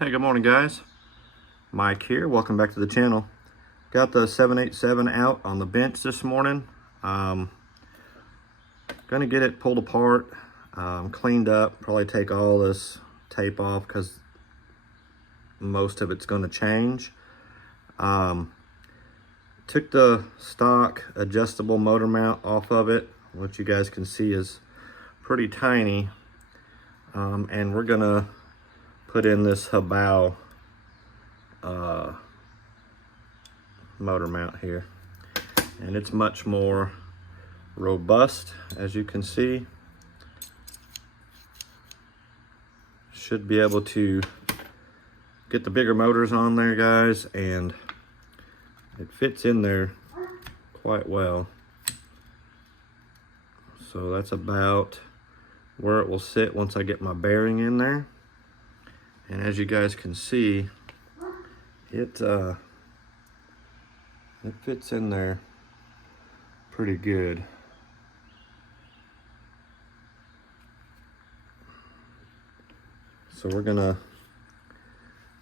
Hey, good morning guys. Mike here, welcome back to the channel. Got the 787 out on the bench this morning. Gonna get it pulled apart, cleaned up, probably take all this tape off because most of it's gonna change. Took the stock adjustable motor mount off of it, which you guys can see is pretty tiny. And we're gonna put in this Habao motor mount here, and it's much more robust, as you can see. Should be able to get the bigger motors on there, guys, and it fits in there quite well. So that's about where it will sit once I get my bearing in there. And as you guys can see, it fits in there pretty good. So we're gonna,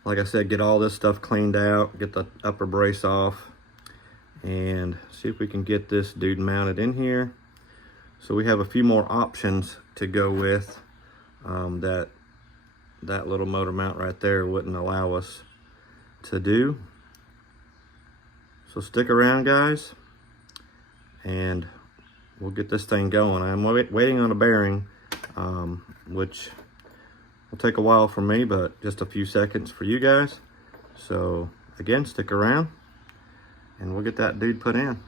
like I said, get all this stuff cleaned out, get the upper brace off, and see if we can get this dude mounted in here. So we have a few more options to go with that little motor mount right there wouldn't allow us to do. So stick around, guys, and we'll get this thing going. I'm waiting on a bearing, which will take a while for me, but just a few seconds for you guys. So again, stick around and we'll get that dude put in.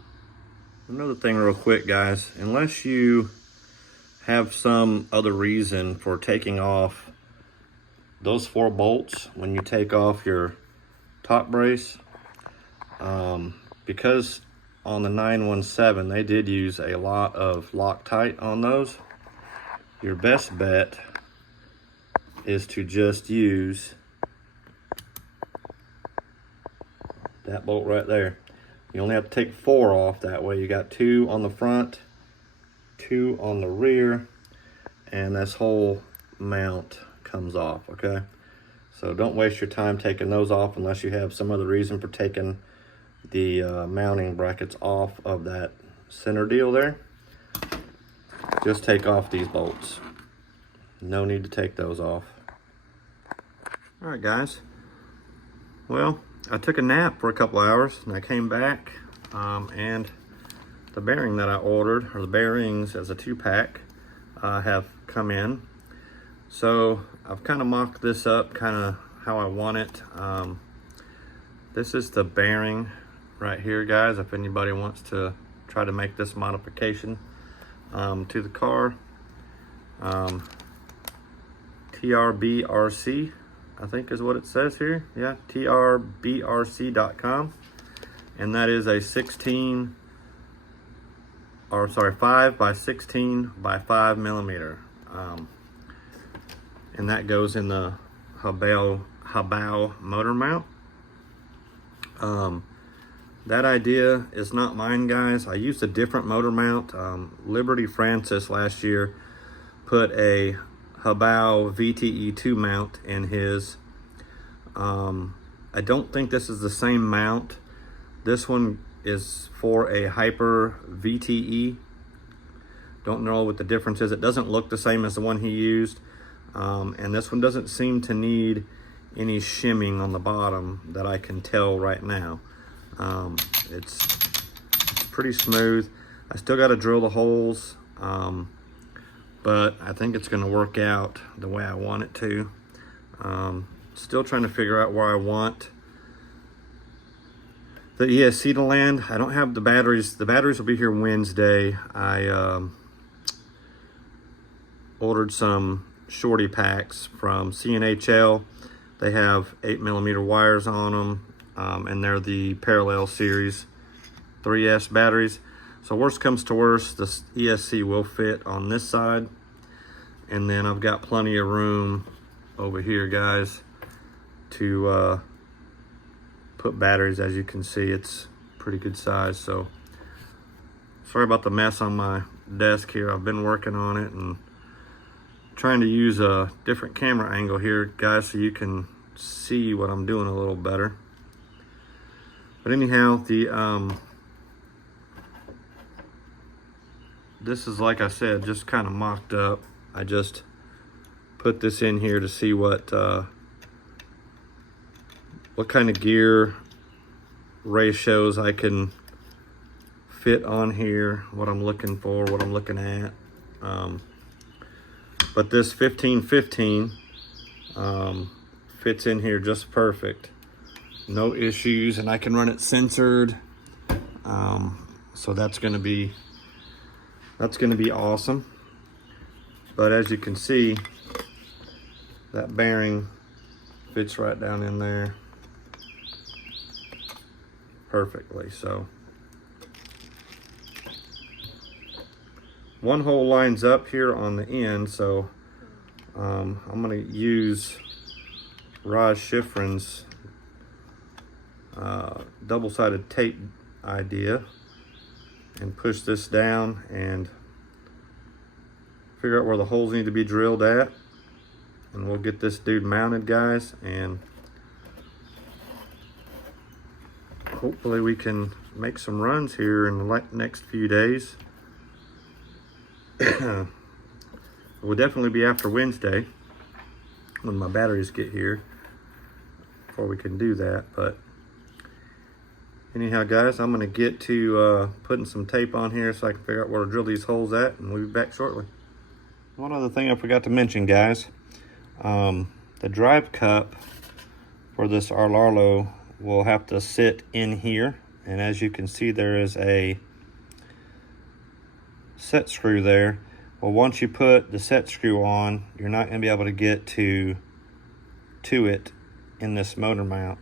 Another thing real quick, guys, unless you have some other reason for taking off those 4 bolts when you take off your top brace, because on the 917 they did use a lot of Loctite on those, your best bet is to just use that bolt right there. You only have to take 4 off, that way you got 2 on the front, 2 on the rear, and this whole mount comes off, okay? So don't waste your time taking those off unless you have some other reason for taking the mounting brackets off of that center deal there. Just take off these bolts. No need to take those off. All right, guys. Well, I took a nap for a couple hours and I came back, and the bearing that I ordered, or the bearings as a 2-pack, have come in. So I've kind of mocked this up kind of how I want it. This is the bearing right here, guys, if anybody wants to try to make this modification to the car. TRBRC, I think is what it says here. Yeah, trbrc.com. And that is a 5 by 16 by 5 millimeter. And that goes in the Habao motor mount. That idea is not mine, guys. I used a different motor mount. Liberty Francis last year put a Habao VTE 2 mount in his. I don't think this is the same mount. This one is for a Hyper VTE. Don't know what the difference is. It doesn't look the same as the one he used. And this one doesn't seem to need any shimming on the bottom that I can tell right now. It's pretty smooth. I still got to drill the holes, but I think it's going to work out the way I want it to. Still trying to figure out where I want the ESC to land. I don't have the batteries. The batteries will be here Wednesday. I ordered some shorty packs from CNHL. They have 8mm wires on them, and they're the parallel series 3S batteries. So worst comes to worst, this ESC will fit on this side, and then I've got plenty of room over here, guys, to put batteries. As you can see, it's pretty good size. So sorry about the mess on my desk here. I've been working on it and trying to use a different camera angle here, guys, so you can see what I'm doing a little better. But anyhow, the this is, like I said, just kind of mocked up. I just put this in here to see what kind of gear ratios I can fit on here, what I'm looking for, what I'm looking at. But this 1515 fits in here just perfect. No issues, and I can run it censored. So that's gonna be awesome. But as you can see, that bearing fits right down in there perfectly. So one hole lines up here on the end, so I'm gonna use Raj Schifrin's double-sided tape idea and push this down and figure out where the holes need to be drilled at, and we'll get this dude mounted, guys, and hopefully we can make some runs here in the next few days. It will definitely be after Wednesday when my batteries get here before we can do that. But anyhow, guys, I'm going to get to putting some tape on here so I can figure out where to drill these holes at, and we'll be back shortly. One other thing I forgot to mention, guys, the drive cup for this Rlaarlo will have to sit in here, and as you can see, there is a set screw there. Well, once you put the set screw on, you're not going to be able to get to it in this motor mount.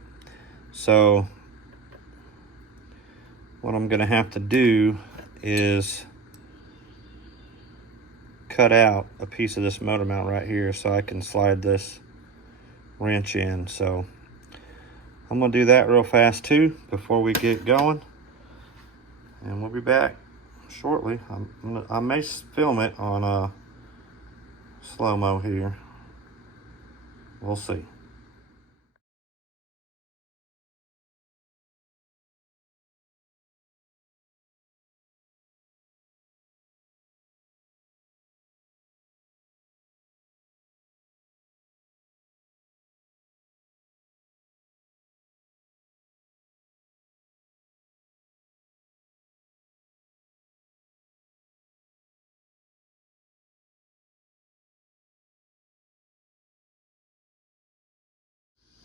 So what I'm going to have to do is cut out a piece of this motor mount right here so I can slide this wrench in. So I'm going to do that real fast too before we get going, and we'll be back shortly. I may film it on slow-mo here. We'll see.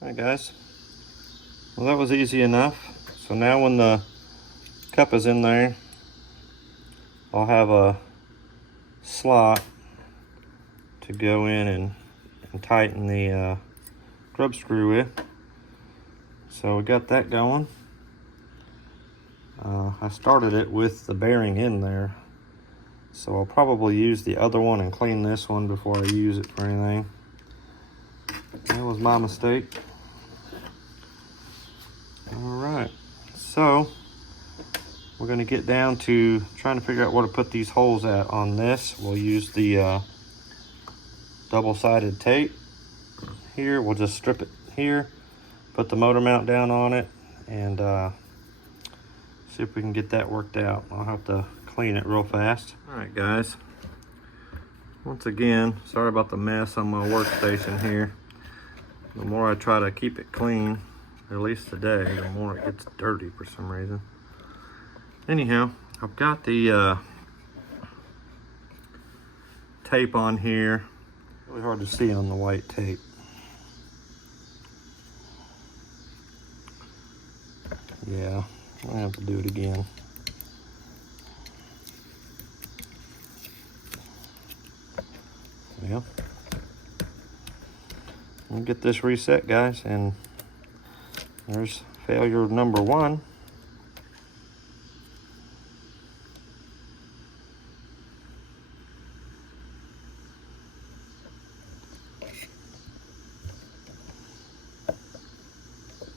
Alright, guys, well, that was easy enough. So now when the cup is in there, I'll have a slot to go in and tighten the grub screw with. So we got that going. I started it with the bearing in there, so I'll probably use the other one and clean this one before I use it for anything. That was my mistake. Alright, so we're going to get down to trying to figure out where to put these holes at on this. We'll use the double-sided tape here. We'll just strip it here, put the motor mount down on it, and see if we can get that worked out. I'll have to clean it real fast. Alright, guys, once again, sorry about the mess on my workstation here. The more I try to keep it clean, at least today, the more it gets dirty for some reason. Anyhow, I've got the tape on here. Really hard to see on the white tape. Yeah, I'm gonna have to do it again. Yeah. We'll get this reset, guys, and there's failure number one.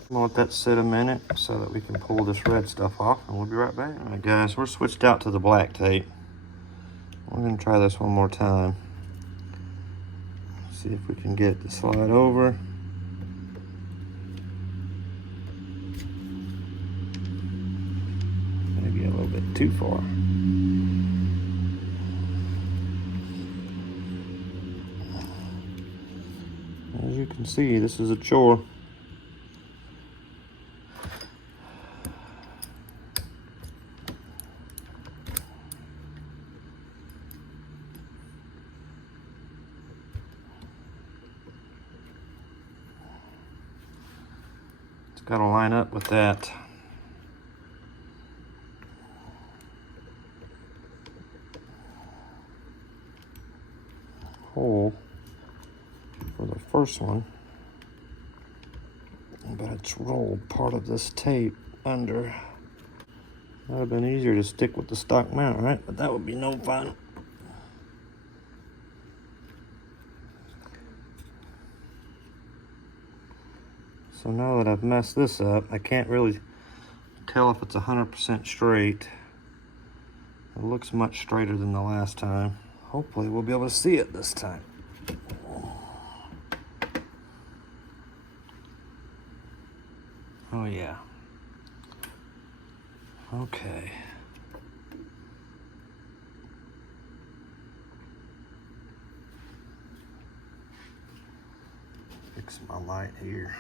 I'm gonna let that sit a minute so that we can pull this red stuff off, and we'll be right back. All right, guys, we're switched out to the black tape. We're gonna try this one more time. See if we can get it to slide over. too far. As you can see, this is a chore. It's got to line up with that hole for the first one, but it's rolled part of this tape under. That would have been easier to stick with the stock mount, right? But that would be no fun. So now that I've messed this up, I can't really tell if it's 100% straight. It looks much straighter than the last time. Hopefully we'll be able to see it this time. Oh yeah. Okay. Fix my light here.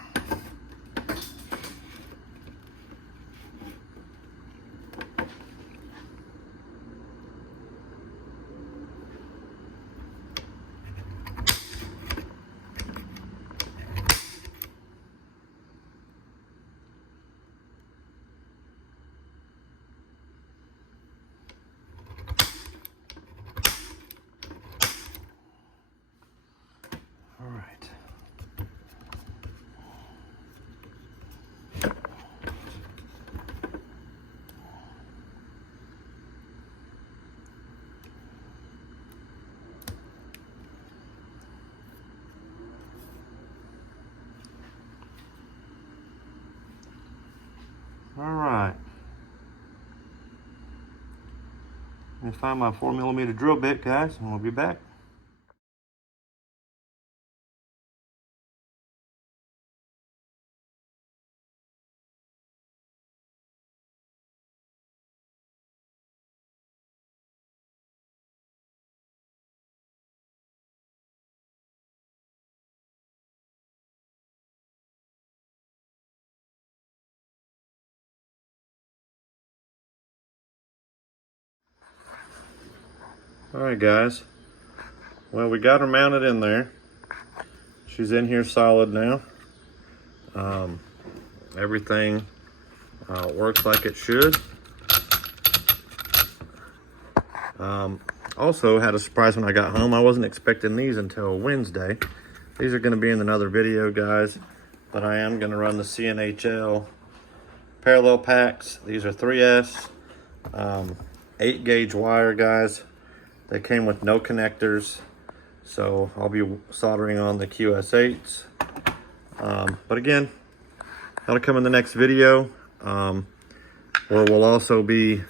All right. Let me find my 4mm drill bit, guys, and we'll be back. All right, guys. Well, we got her mounted in there. She's in here solid now. Everything works like it should. Also had a surprise when I got home. I wasn't expecting these until Wednesday. These are going to be in another video, guys, but I am going to run the CNHL parallel packs. These are 3S, 8-gauge wire, guys. They came with no connectors, so I'll be soldering on the QS8s. But again, that'll come in the next video, where we'll also be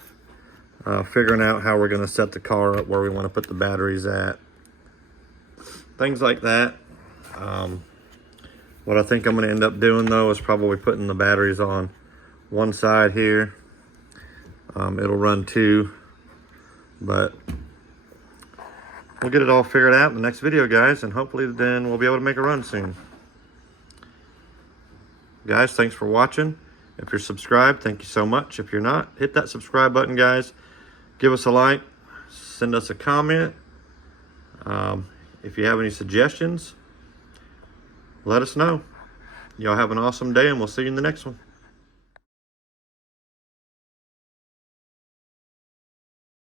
figuring out how we're going to set the car up, where we want to put the batteries at, things like that. What I think I'm going to end up doing, though, is probably putting the batteries on one side here. It'll run two, but we'll get it all figured out in the next video, guys, and hopefully then we'll be able to make a run soon. Guys, thanks for watching. If you're subscribed, thank you so much. If you're not, hit that subscribe button, guys. Give us a like, send us a comment. If you have any suggestions, let us know. Y'all have an awesome day, and we'll see you in the next one.